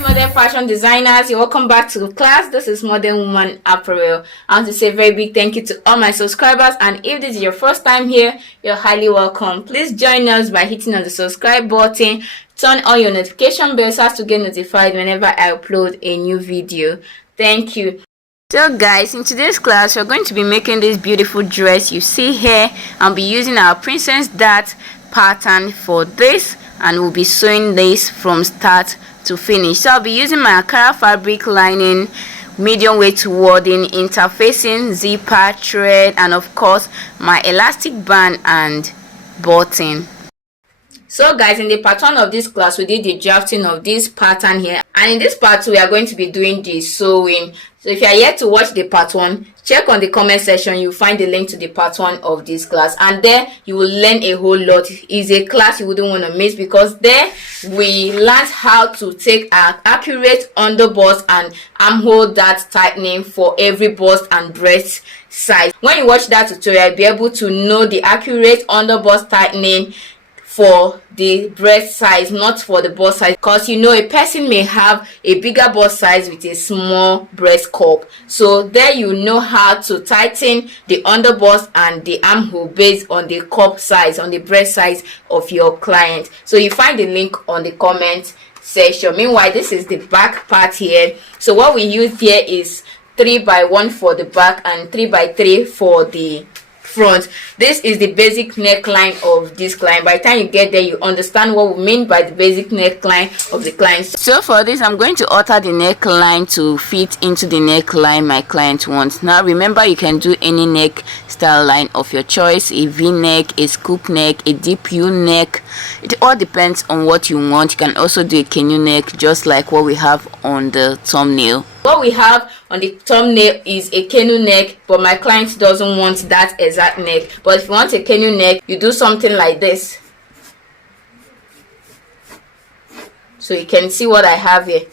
modern fashion designers, you're welcome back to class. This is Modern Woman Apparel. I want to say a very big thank you to all my subscribers, and if this is your first time here, you're highly welcome. Please join us by hitting on the subscribe button, turn on your notification bell so as to get notified whenever I upload a new video. Thank you. So guys, in today's class we're going to be making this beautiful dress you see here. I'll be using our princess dart pattern for this, and we'll be sewing this from start to finish. So I'll be using my Akara fabric lining, medium weight wadding, interfacing, zipper, thread, and of course my elastic band and button. So guys, in the part 1 of this class we did the drafting of this pattern here, and in this part we are going to be doing the sewing. So if you are yet to watch the part 1, check on the comment section. You'll find the link to the part 1 of this class, and there you will learn a whole lot. It's a class you wouldn't want to miss, because there we learned how to take an accurate underbust and armhole dart tightening for every bust and breast size. When you watch that tutorial, you'll be able to know the accurate underbust tightening for the breast size, not for the bust size, because you know a person may have a bigger bust size with a small breast cup. So there you know how to tighten the underbust and the armhole based on the cup size, on the breast size of your client. So you find the link on the comment section. Meanwhile, this is the back part here. So what we use here is 3x1 for the back and 3x3 for the front. This is the basic neckline of this client. By the time you get there, you understand what we mean by the basic neckline of the client. So for this, I'm going to alter the neckline to fit into the neckline my client wants. Now remember, you can do any neck style line of your choice: a v-neck, a scoop neck, a deep u neck. It all depends on what you want. You can also do a canoe neck, just like what we have on the thumbnail. What we have on the thumbnail is a canoe neck, but my client doesn't want that exact neck. But if you want a canoe neck, you do something like this. So you can see what I have here,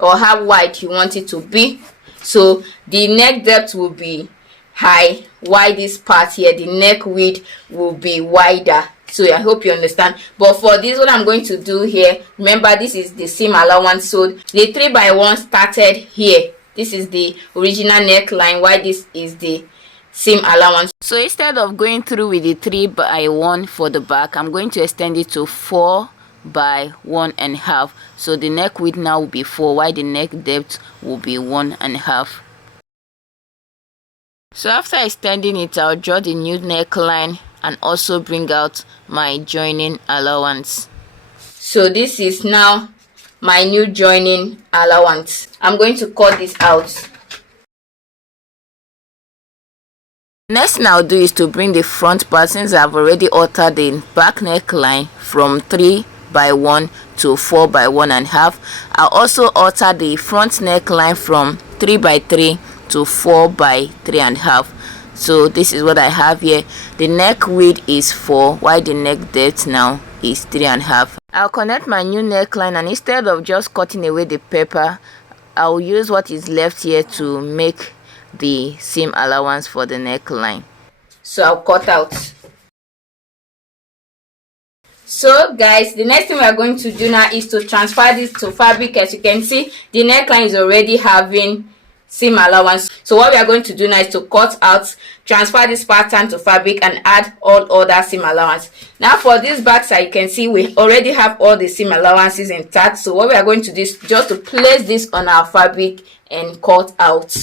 or how wide you want it to be. So the neck depth will be high, while this part here, the neck width, will be wider. So I hope you understand. But for this, what I'm going to do here, remember this is the seam allowance. So the 3x1 started here. This is the original neckline, while this is the seam allowance. So instead of going through with the 3x1 for the back, I'm going to extend it to 4x1.5. So the neck width now will be 4, while the neck depth will be 1.5. So after extending it, I'll draw the new neckline and also bring out my joining allowance. So this is now my new joining allowance. I'm going to cut this out. Next thing I'll do is to bring the front part, since I've already altered the back neckline from 3x1 to 4x1.5. I'll also alter the front neckline from 3x3 to 4x3.5. So this is what I have here. The neck width is 4, while the neck depth now is 3.5. I'll connect my new neckline, and instead of just cutting away the paper, I'll use what is left here to make the seam allowance for the neckline. So I'll cut out. So guys, the next thing we are going to do now is to transfer this to fabric. As you can see, the neckline is already having seam allowance. So what we are going to do now is to cut out, transfer this pattern to fabric, and add all other seam allowance. Now for this back side, you can see we already have all the seam allowances intact. So what we are going to do is just to place this on our fabric and cut out.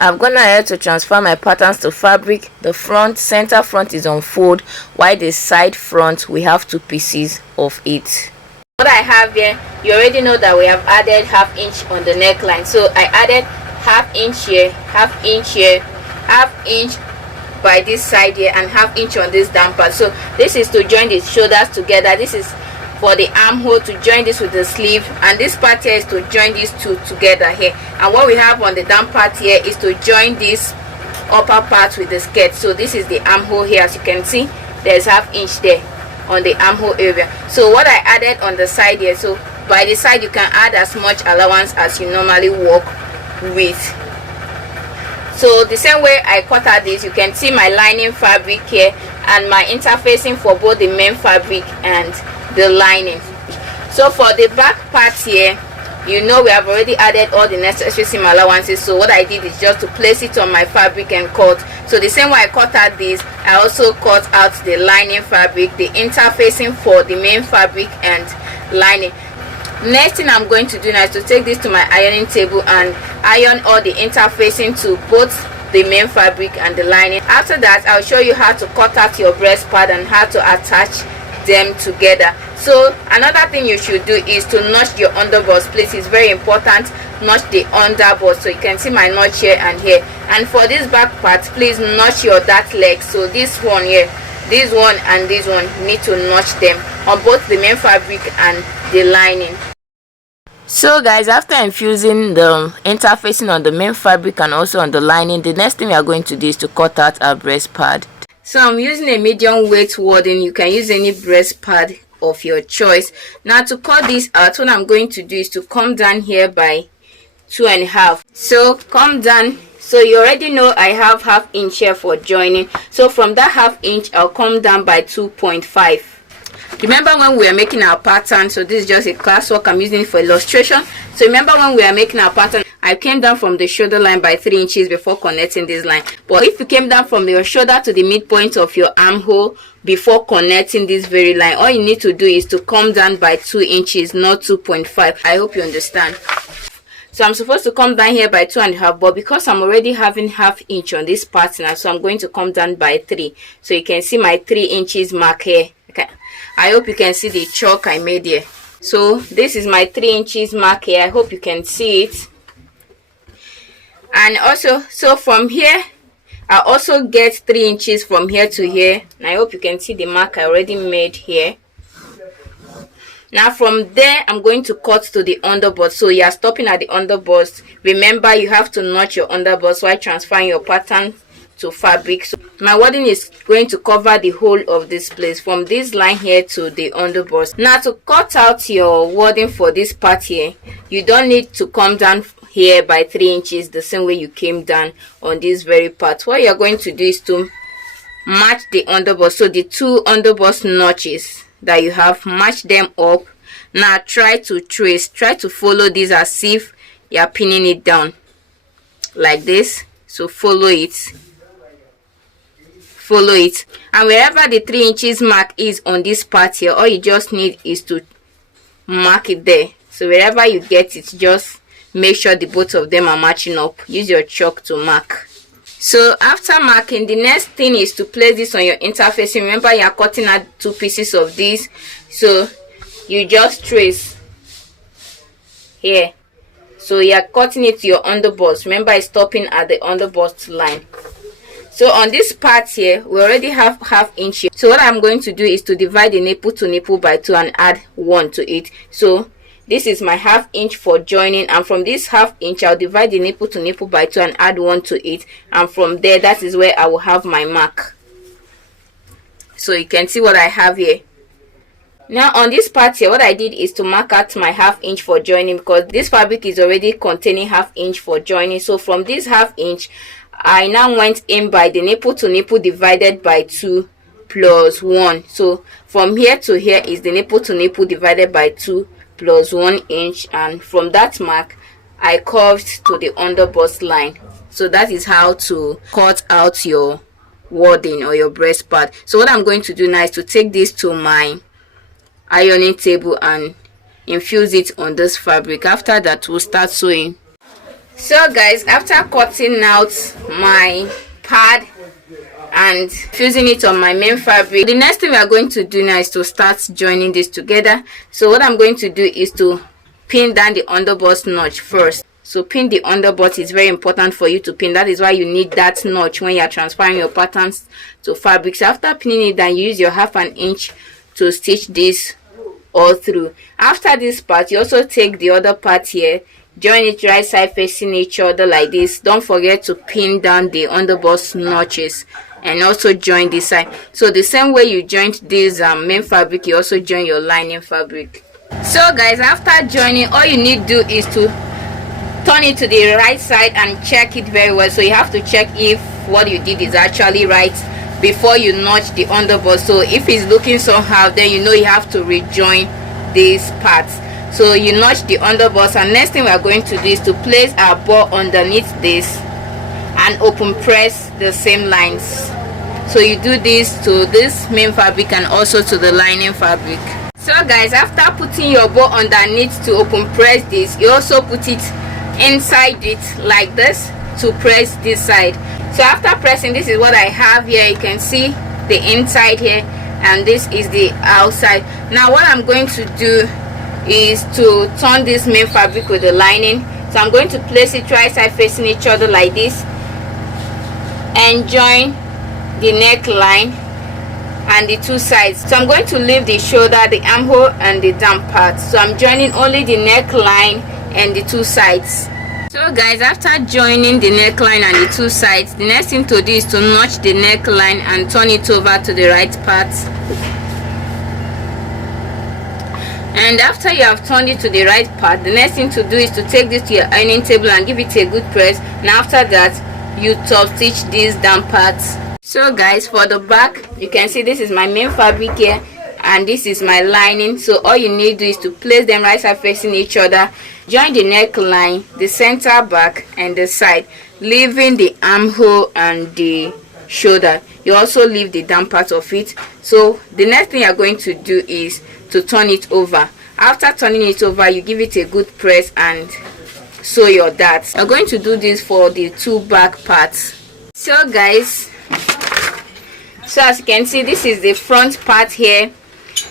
I'm gonna have to transfer my patterns to fabric. The center front is on fold, while the side front we have 2 pieces of it. What I have here, you already know that we have added ½ inch on the neckline. So I added ½ inch here, ½ inch here, ½ inch by this side here, and ½ inch on this down part. So this is to join the shoulders together. This is for the armhole, to join this with the sleeve, and this part here is to join these two together here. And what we have on the down part here is to join this upper part with the skirt. So this is the armhole here. As you can see, there's ½ inch there on the armhole area. So what I added on the side here, so by the side you can add as much allowance as you normally work with. So the same way I cut out this, you can see my lining fabric here and my interfacing for both the main fabric and the lining. So for the back part here, you know we have already added all the necessary seam allowances. So what I did is just to place it on my fabric and cut. So the same way I cut out this, I also cut out the lining fabric, the interfacing for the main fabric and lining. Next thing I'm going to do now is to take this to my ironing table and iron all the interfacing to both the main fabric and the lining. After that, I'll show you how to cut out your breast pad and how to attach them together. So another thing you should do is to notch your underbust. Please, it's very important, notch the underbust. So you can see my notch here and here. And for this back part, please notch your dart leg. So this one here, this one and this one, you need to notch them on both the main fabric and the lining. So guys, after infusing the interfacing on the main fabric and also on the lining, the next thing we are going to do is to cut out our breast pad. So I'm using a medium weight wadding. You can use any breast pad of your choice. Now to cut this out, what I'm going to do is to come down here by 2.5. So come down. So you already know I have 1/2 inch here for joining. So from that 1/2 inch, I'll come down by 2.5. Remember when we are making our pattern, so this is just a classwork, I'm using it for illustration. So remember when we are making our pattern, I came down from the shoulder line by 3 inches before connecting this line. But if you came down from your shoulder to the midpoint of your armhole before connecting this very line, all you need to do is to come down by 2 inches, not 2.5. I hope you understand. So I'm supposed to come down here by 2.5, but because I'm already having 1/2 inch on this part now, so I'm going to come down by 3. So you can see my 3 inches mark here. Okay, I hope you can see the chalk I made here. So this is my 3 inches mark here. I hope you can see it. And also, so from here, I also get 3 inches from here to here. And I hope you can see the mark I already made here. Now from there, I'm going to cut to the underbust. So you are stopping at the underbust. Remember, you have to notch your underbust while transferring your pattern to fabric. So my wadding is going to cover the whole of this place from this line here to the underbust. Now to cut out your wadding for this part here, you don't need to come down here by 3 inches the same way you came down on this very part. What you're going to do is to match the underbust. So the 2 underbust notches that you have, match them up. Now try to trace, try to follow this as if you're pinning it down like this. So follow it, and wherever the 3 inches mark is on this part here, all you just need is to mark it there. So wherever you get it, just make sure the both of them are matching up. Use your chalk to mark. So after marking, the next thing is to place this on your interfacing. Remember, you are cutting out 2 pieces of this, so you just trace here. So you are cutting it to your underbust. Remember, it's stopping at the underbust line. So on this part here, we already have 1/2 inch here. So what I'm going to do is to divide the nipple to nipple by 2 and add 1 to it. So this is my 1/2 inch for joining, and from this 1/2 inch, I'll divide the nipple to nipple by 2 and add 1 to it. And from there, that is where I will have my mark. So you can see what I have here. Now on this part here, what I did is to mark out my 1/2 inch for joining, because this fabric is already containing 1/2 inch for joining. So from this 1/2 inch, I now went in by the nipple to nipple divided by 2 plus 1. So from here to here is the nipple to nipple divided by 2 plus 1 inch, and from that mark I curved to the underbust line. So that is how to cut out your wadding or your breast pad. So what I'm going to do now is to take this to my ironing table and infuse it on this fabric. After that, we'll start sewing. So guys, after cutting out my pad and fusing it on my main fabric, the next thing we are going to do now is to start joining this together. So what I'm going to do is to pin down the underbust notch first. So pin the underbust is very important for you to pin. That is why you need that notch when you are transferring your patterns to fabrics. After pinning it down, you use your 1/2 inch to stitch this all through. After this part, you also take the other part here, join it right side facing each other like this. Don't forget to pin down the underbust notches and also join this side. So the same way you joined this main fabric, you also join your lining fabric. So guys, after joining, all you need to do is to turn it to the right side and check it very well. So you have to check if what you did is actually right before you notch the underbust. So if it's looking somehow, then you know you have to rejoin this part. So you notch the underbust, and next thing we are going to do is to place our ball underneath this and open press the same lines. So you do this to this main fabric and also to the lining fabric. So guys, after putting your ball underneath to open press this, you also put it inside it like this to press this side. So after pressing, this is what I have here. You can see the inside here, and this is the outside. Now what I'm going to do is to turn this main fabric with the lining. So I'm going to place it right side facing each other like this and join the neckline and the two sides. So I'm going to leave the shoulder, the armhole, and the down part. So I'm joining only the neckline and the two sides. So guys, after joining the neckline and the two sides, the next thing to do is to notch the neckline and turn it over to the right part. And after you have turned it to the right part, the next thing to do is to take this to your ironing table and give it a good press. And after that, you top stitch these down parts. So guys, for the back, you can see this is my main fabric here and this is my lining. So all you need to do is to place them right side facing each other, join the neckline, the center back, and the side, leaving the armhole and the shoulder. You also leave the down part of it. So the next thing you're going to do is to turn it over. After turning it over, you give it a good press and sew your darts. You're going to do this for the two back parts. So guys, so as you can see, this is the front part here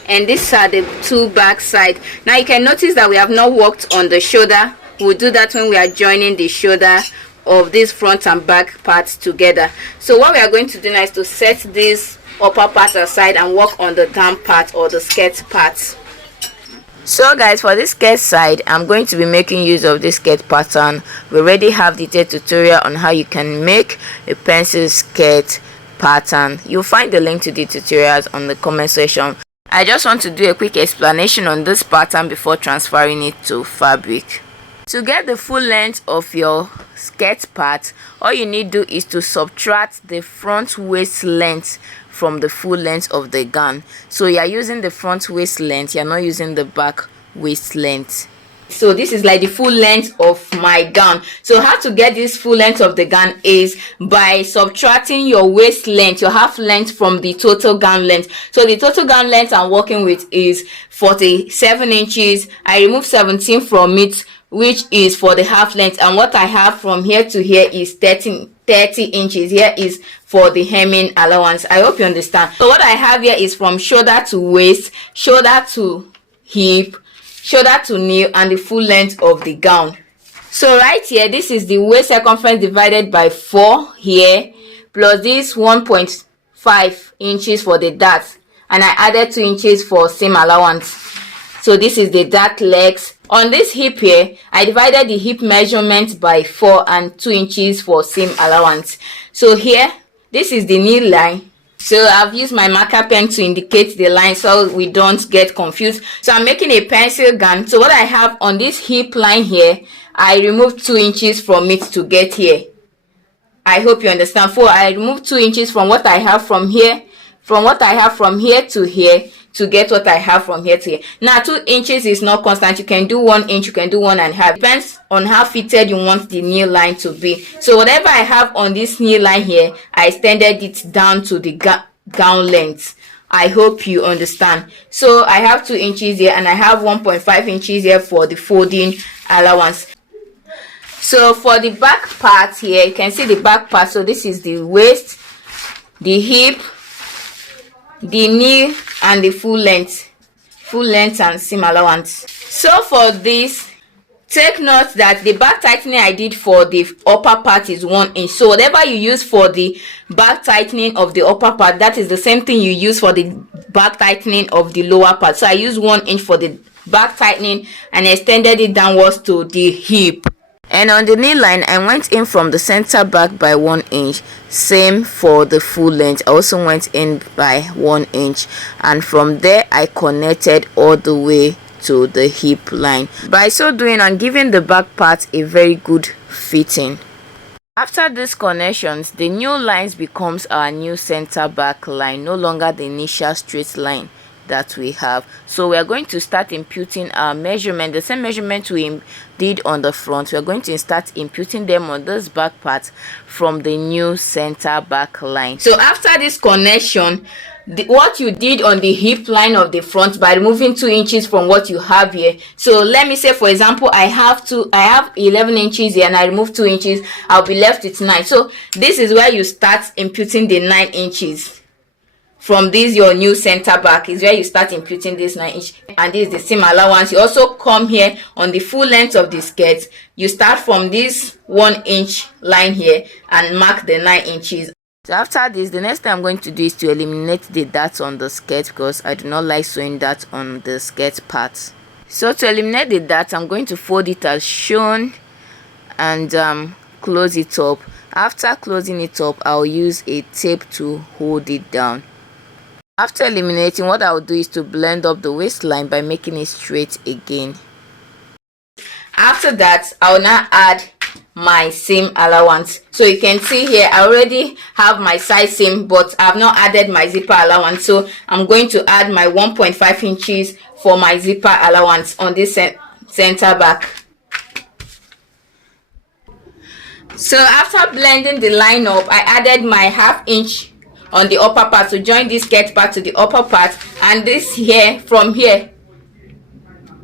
and these are the two back side. Now you can notice that we have not worked on the shoulder. We'll do that when we are joining the shoulder of this front and back parts together. So what we are going to do now is to set this upper part aside and work on the down part or the skirt part. So guys, for this skirt side, I'm going to be making use of this skirt pattern. We already have the detailed tutorial on how you can make a pencil skirt pattern. You'll find the link to the tutorials on the comment section. I just want to do a quick explanation on this pattern before transferring it to fabric. To get the full length of your skirt part, all you need to do is to subtract the front waist length from the full length of the gown. So you are using the front waist length, you're not using the back waist length. So this is like the full length of my gown. So how to get this full length of the gown is by subtracting your waist length, your half length, from the total gown length. So the total gown length I'm working with is 47 inches. I removed 17 from it, which is for the half length, and what I have from here to here is 30 inches. Here is for the hemming allowance. I hope you understand. So what I have here is from shoulder to waist, shoulder to hip, shoulder to knee, and the full length of the gown. So right here, this is the waist circumference divided by 4 here, plus this 1.5 inches for the dart, and I added 2 inches for seam allowance. So this is the dart legs. On this hip here, I divided the hip measurement by 4 and 2 inches for seam allowance. So here, this is the knee line. So I've used my marker pen to indicate the line so we don't get confused. So I'm making a pencil gown. So what I have on this hip line here, I removed 2 inches from it to get here. I hope you understand. For I removed 2 inches from what I have from here, to here, to get what I have from here to here. Now 2 inches is not constant. You can do 1 inch, you can do 1.5. Depends on how fitted you want the knee line to be. So whatever I have on this knee line here, I extended it down to the gown length. I hope you understand. So I have 2 inches here and I have 1.5 inches here for the folding allowance. So for the back part here, you can see the back part. So this is the waist, the hip, the knee, and the full length and seam allowance. So for this, take note that the back tightening I did for the upper part is 1 inch. So whatever you use for the back tightening of the upper part, that is the same thing you use for the back tightening of the lower part. So I used 1 inch for the back tightening and extended it downwards to the hip. And on the knee line, I went in from the center back by 1 inch. Same for the full length. I also went in by 1 inch, and from there I connected all the way to the hip line. By so doing, and giving the back part a very good fitting. After these connections, the new lines becomes our new center back line, no longer the initial straight line that we have. So we are going to start imputing our measurement, the same measurement we did on the front. We are going to start imputing them on this back part from the new center back line. So after this connection, what you did on the hip line of the front by removing 2 inches from what you have here. So let me say, for example, I have 11 inches here and I remove 2 inches, I'll be left with 9. So this is where you start imputing the 9 inches from this your new center back, is where you start imputing this 9 inch, and this is the seam allowance. You also come here on the full length of the skirt, you start from this 1 inch line here and mark the 9 inches. So after this, the next thing I'm going to do is to eliminate the darts on the skirt, because I do not like sewing that on the skirt part. So to eliminate the darts, I'm going to fold it as shown and close it up. After closing it up, I'll use a tape to hold it down. After eliminating, what I'll do is to blend up the waistline by making it straight again. After that, I'll now add my seam allowance. So you can see here I already have my side seam, but I've not added my zipper allowance. So I'm going to add my 1.5 inches for my zipper allowance on this center back. So after blending the line up, I added my 1/2 inch on the upper part to join this skirt part to the upper part, and this here, from here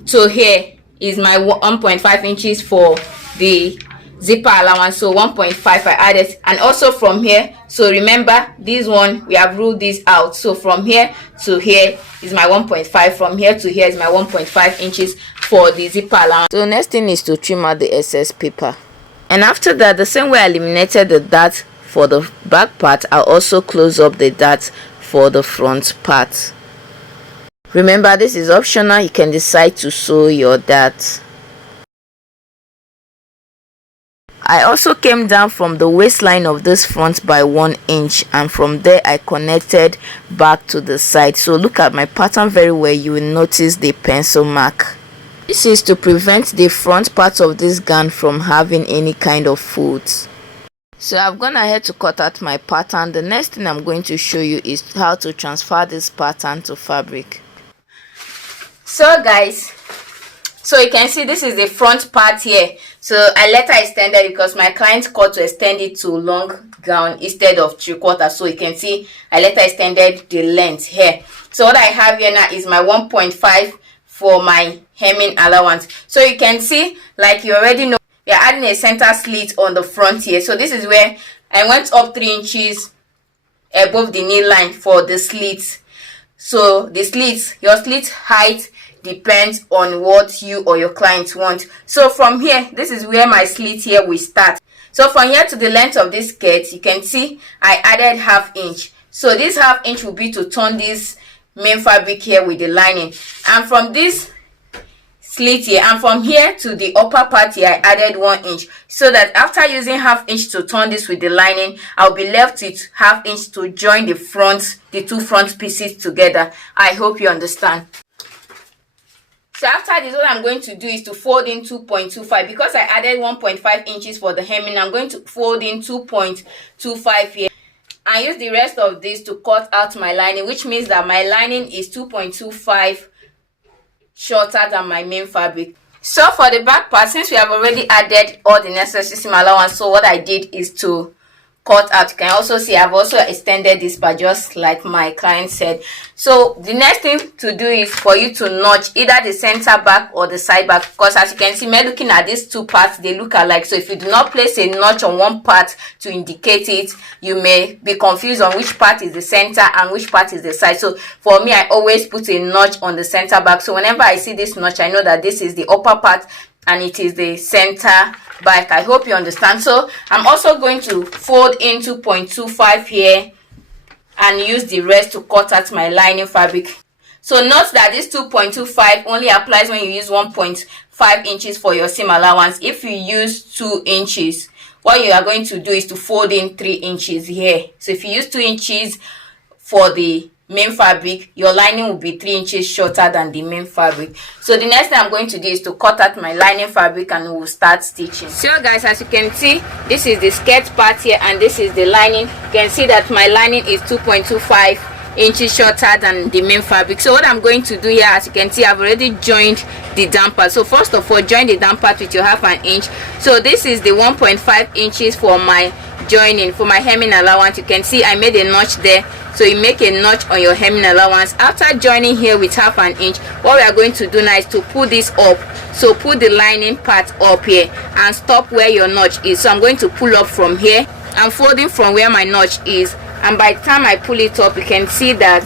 to here, is my 1.5 inches for the zipper allowance. So 1.5 I added, and also from here, so remember this one we have ruled this out, so from here to here is my 1.5, from here to here is my 1.5 inches for the zipper allowance. So next thing is to trim out the excess paper, and after that, the same way I eliminated the dart for the back part, I'll also close up the dart for the front part. Remember, this is optional, you can decide to sew your dart. I also came down from the waistline of this front by 1 inch, and from there I connected back to the side. So look at my pattern very well, you will notice the pencil mark. This is to prevent the front part of this gown from having any kind of folds. So I've gone ahead to cut out my pattern. The next thing I'm going to show you is how to transfer this pattern to fabric. So guys, so you can see this is the front part here. So I later extended because my client cut to extend it to long gown instead of 3/4. So you can see I later extended the length here. So what I have here now is my 1.5 for my hemming allowance. So you can see, like you already know, we are adding a center slit on the front here. So this is where I went up 3 inches above the knee line for the slit. So the slits, your slit height depends on what you or your client want. So from here, this is where my slit here will start. So from here to the length of this skirt, you can see I added 1/2 inch. So this 1/2 inch will be to turn this main fabric here with the lining, and from this slit here and from here to the upper part here, I added 1 inch, so that after using 1/2 inch to turn this with the lining, I'll be left with 1/2 inch to join the two front pieces together. I hope you understand. So after this, what I'm going to do is to fold in 2.25, because I added 1.5 inches for the hemming. I'm going to fold in 2.25 here and use the rest of this to cut out my lining, which means that my lining is 2.25 shorter than my main fabric. So for the back part, since we have already added all the necessary seam allowance, so what I did is to cut out. You can also see I've also extended this part just like my client said. So the next thing to do is for you to notch either the center back or the side back, because as you can see, me looking at these two parts, they look alike. So if you do not place a notch on one part to indicate it, you may be confused on which part is the center and which part is the side. So for me, I always put a notch on the center back. So whenever I see this notch, I know that this is the upper part and it is the center back. I hope you understand. So I'm also going to fold in 2.25 here and use the rest to cut out my lining fabric. So note that this 2.25 only applies when you use 1.5 inches for your seam allowance. If you use 2 inches, what you are going to do is to fold in 3 inches here. So if you use 2 inches for the main fabric, your lining will be 3 inches shorter than the main fabric. So the next thing I'm going to do is to cut out my lining fabric and we'll start stitching. So guys, as you can see, this is the skirt part here and this is the lining. You can see that my lining is 2.25 inches shorter than the main fabric. So what I'm going to do here, as you can see, I've already joined the down part. So first of all, join the down part with your 1/2 inch. So this is the 1.5 inches for my joining, for my hemming allowance. You can see I made a notch there, so you make a notch on your hemming allowance. After joining here with 1/2 inch, what we are going to do now is to pull this up. So pull the lining part up here and stop where your notch is. So I'm going to pull up from here. I'm folding from where my notch is, and by the time I pull it up, you can see that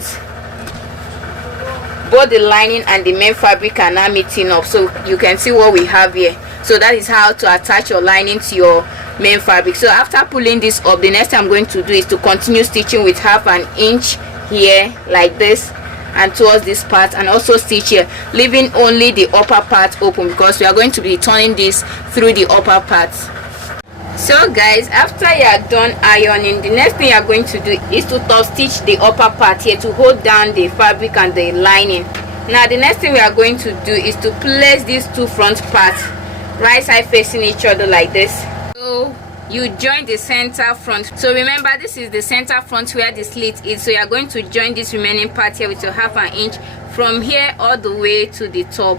both the lining and the main fabric are now meeting up. So you can see what we have here. So that is how to attach your lining to your main fabric. So after pulling this up, the next thing I'm going to do is to continue stitching with 1/2 inch here like this and towards this part, and also stitch here, leaving only the upper part open because we are going to be turning this through the upper part. So guys, after you are done ironing, the next thing you are going to do is to top stitch the upper part here to hold down the fabric and the lining. Now the next thing we are going to do is to place these two front parts right side facing each other like this. So you join the center front. So remember, this is the center front where the slit is. So you are going to join this remaining part here with your 1/2 inch from here all the way to the top.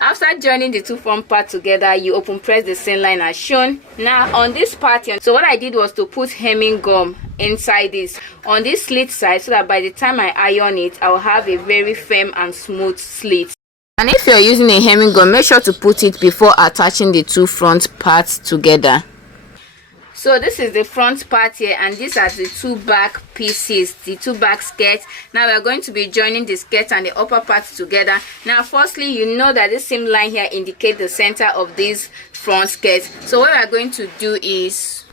After joining the two front parts together, you open press the seam line as shown. Now on this part here, so what I did was to put hemming gum inside this on this slit side, so that by the time I iron it, I will have a very firm and smooth slit. And if you're using a hemming gum, make sure to put it before attaching the two front parts together. So this is the front part here, and these are the two back pieces, the two back skirts. Now we are going to be joining the skirt and the upper part together. Now firstly, you know that this seam line here indicates the center of this front skirt. So what we are going to do is,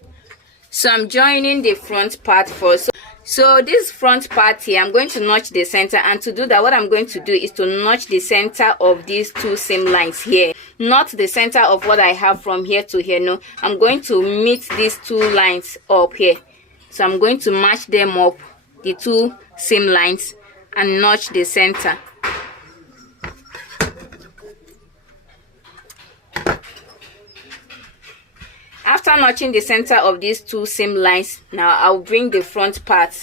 so I'm joining the front part first. So this front part here, I'm going to notch the center, and to do that, what I'm going to do is to notch the center of these two seam lines here, not the center of what I have from here to here. No, I'm going to meet these two lines up here. So I'm going to match them up, the two seam lines, and notch the center. After notching the center of these two seam lines, now I'll bring the front part.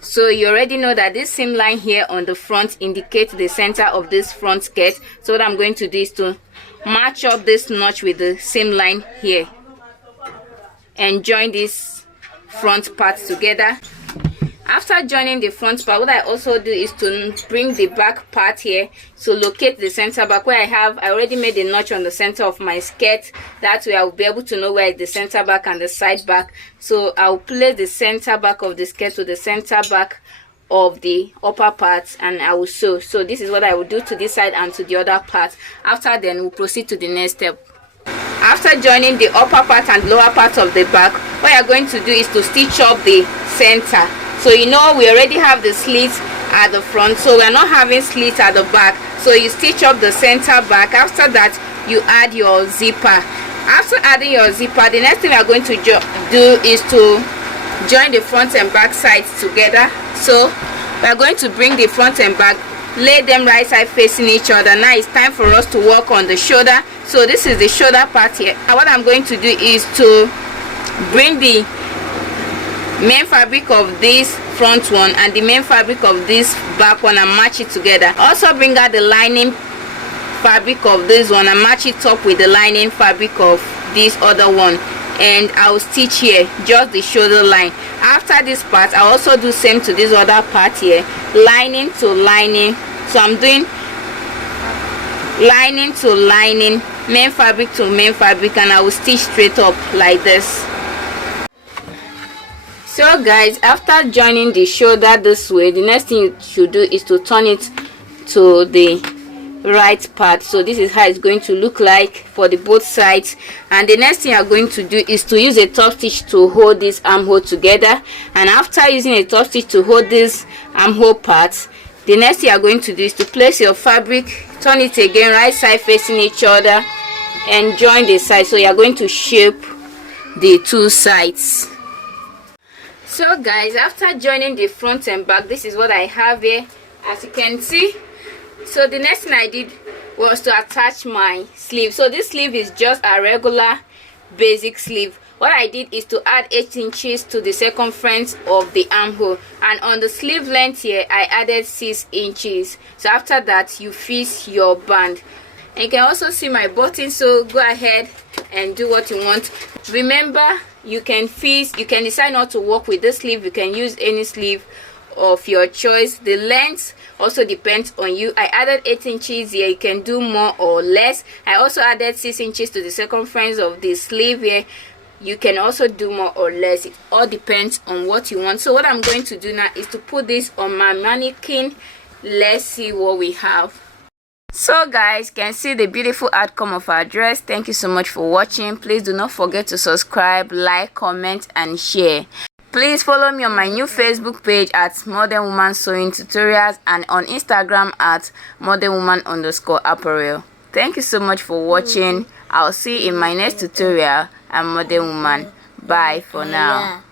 So you already know that this seam line here on the front indicates the center of this front skirt. So what I'm going to do is to match up this notch with the seam line here and join this front part together. After joining the front part, what I also do is to bring the back part here to locate the center back where I already made a notch on the center of my skirt. That way I will be able to know where is the center back and the side back. So I'll place the center back of the skirt to the center back of the upper part, and I will sew. So this is what I will do to this side and to the other part. After then, we'll proceed to the next step. After joining the upper part and lower part of the back, what you're going to do is to stitch up the center. So you know we already have the slit at the front, so we're not having slit at the back. So you stitch up the center back. After that, you add your zipper. After adding your zipper, the next thing we're going to do is to join the front and back sides together. So we're going to bring the front and back, lay them right side facing each other. Now it's time for us to work on the shoulder. So this is the shoulder part here. Now what I'm going to do is to bring the main fabric of this front one and the main fabric of this back one and match it together. Also bring out the lining fabric of this one and match it up with the lining fabric of this other one, and I'll stitch here just the shoulder line. After this part, I'll also do same to this other part here, lining to lining. So I'm doing lining to lining, main fabric to main fabric, and I will stitch straight up like this. So guys, after joining the shoulder this way, the next thing you should do is to turn it to the right part. So this is how it's going to look like for the both sides. And the next thing you're going to do is to use a top stitch to hold this armhole together. And after using a top stitch to hold this armhole part, the next thing you're going to do is to place your fabric, turn it again right side facing each other, and join the sides. So you're going to shape the two sides. So guys, after joining the front and back, this is what I have here, as you can see. So the next thing I did was to attach my sleeve. So this sleeve is just a regular basic sleeve. what I did is to add 8 inches to the circumference of the armhole, and on the sleeve length here I added 6 inches. So after that you fix your band. And you can also see my button, so go ahead and do what you want. Remember, you can decide not to work with this sleeve. You can use any sleeve of your choice. The length also depends on you. I added 8 inches here. You can do more or less. I also added 6 inches to the circumference of the sleeve here. You can also do more or less. It all depends on what you want. So what I'm going to do now is to put this on my mannequin. Let's see what we have. So guys, you can see the beautiful outcome of our dress. Thank you so much for watching. Please do not forget to subscribe, like, comment and share. Please follow me on my new Facebook page at Modern Woman Sewing Tutorials and on Instagram at modernwoman_apparel. Thank you so much for watching. I'll see you in my next tutorial. I'm Modern Woman. Bye for now.